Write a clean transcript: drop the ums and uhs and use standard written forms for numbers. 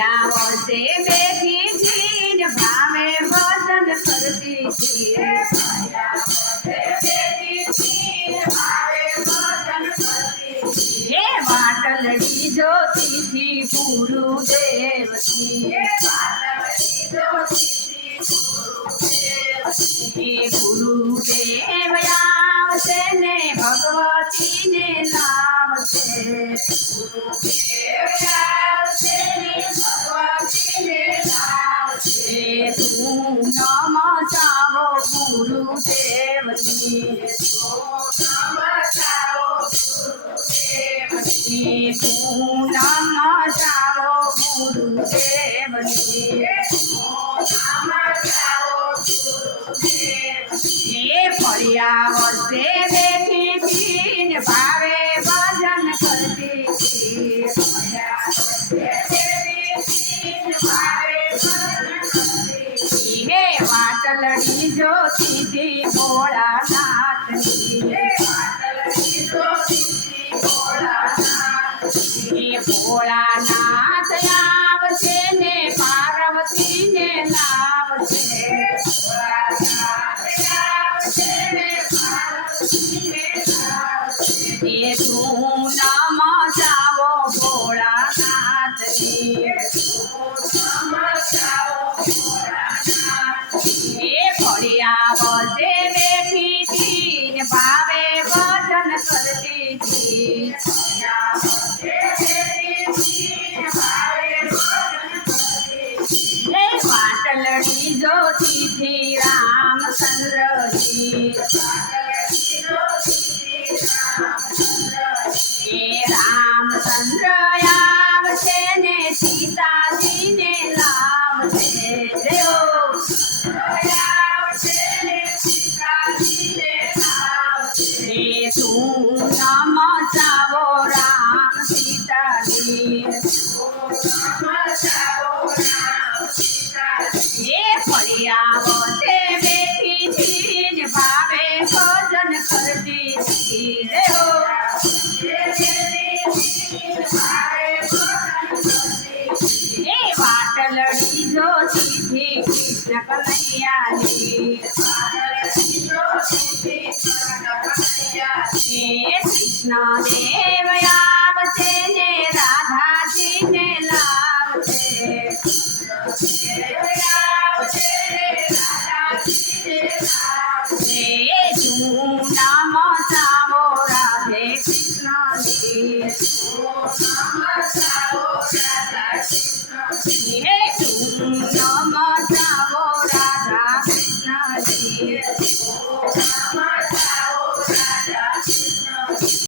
ફળિયા વસે બેઠી છી ભાવે ભજન કરતી છી હે વાટલડી જોતી ગુરુદેવની હે ગુરુદેવ આવશે ને ભગવતીને લાવશે તું નમ ચાવો ગુરુદેવની તું નમ ચાવો ગુરુદેવની હે ફળિયા વસે બેઠી છી ને ભાવે ભજન કરતી છી હે વાટલડી જોતી છી ભોળાનાથની હે ભોળાનાથ આવશે ને પાર્વતીને લાવશે હે તું નમ ચાવો ભોળાનાથની હે ફળિયા વસે બેઠી છી ને ભાવે ભજન કરતી છી હે વાટલડી જોતી છી રામચંદ્રજી હે રામચંદ્ર આવશે ને સીતાજીને લાવશે હે તું નમ ચાવો રામ સીતાજી હે ફળિયા વસે બેઠી છી ને ભાવે ભજન કરતી છી હે વાટલડી જોતી છી કૃષ્ણ કનૈયાની હે કૃષ્ણ દેવ આવશે ને રાધાજીને લાવશે હે તું નમ ચાવો રાધે કૃષ્ણની હે તું નમ ચાવો રાધા કૃષ્ણની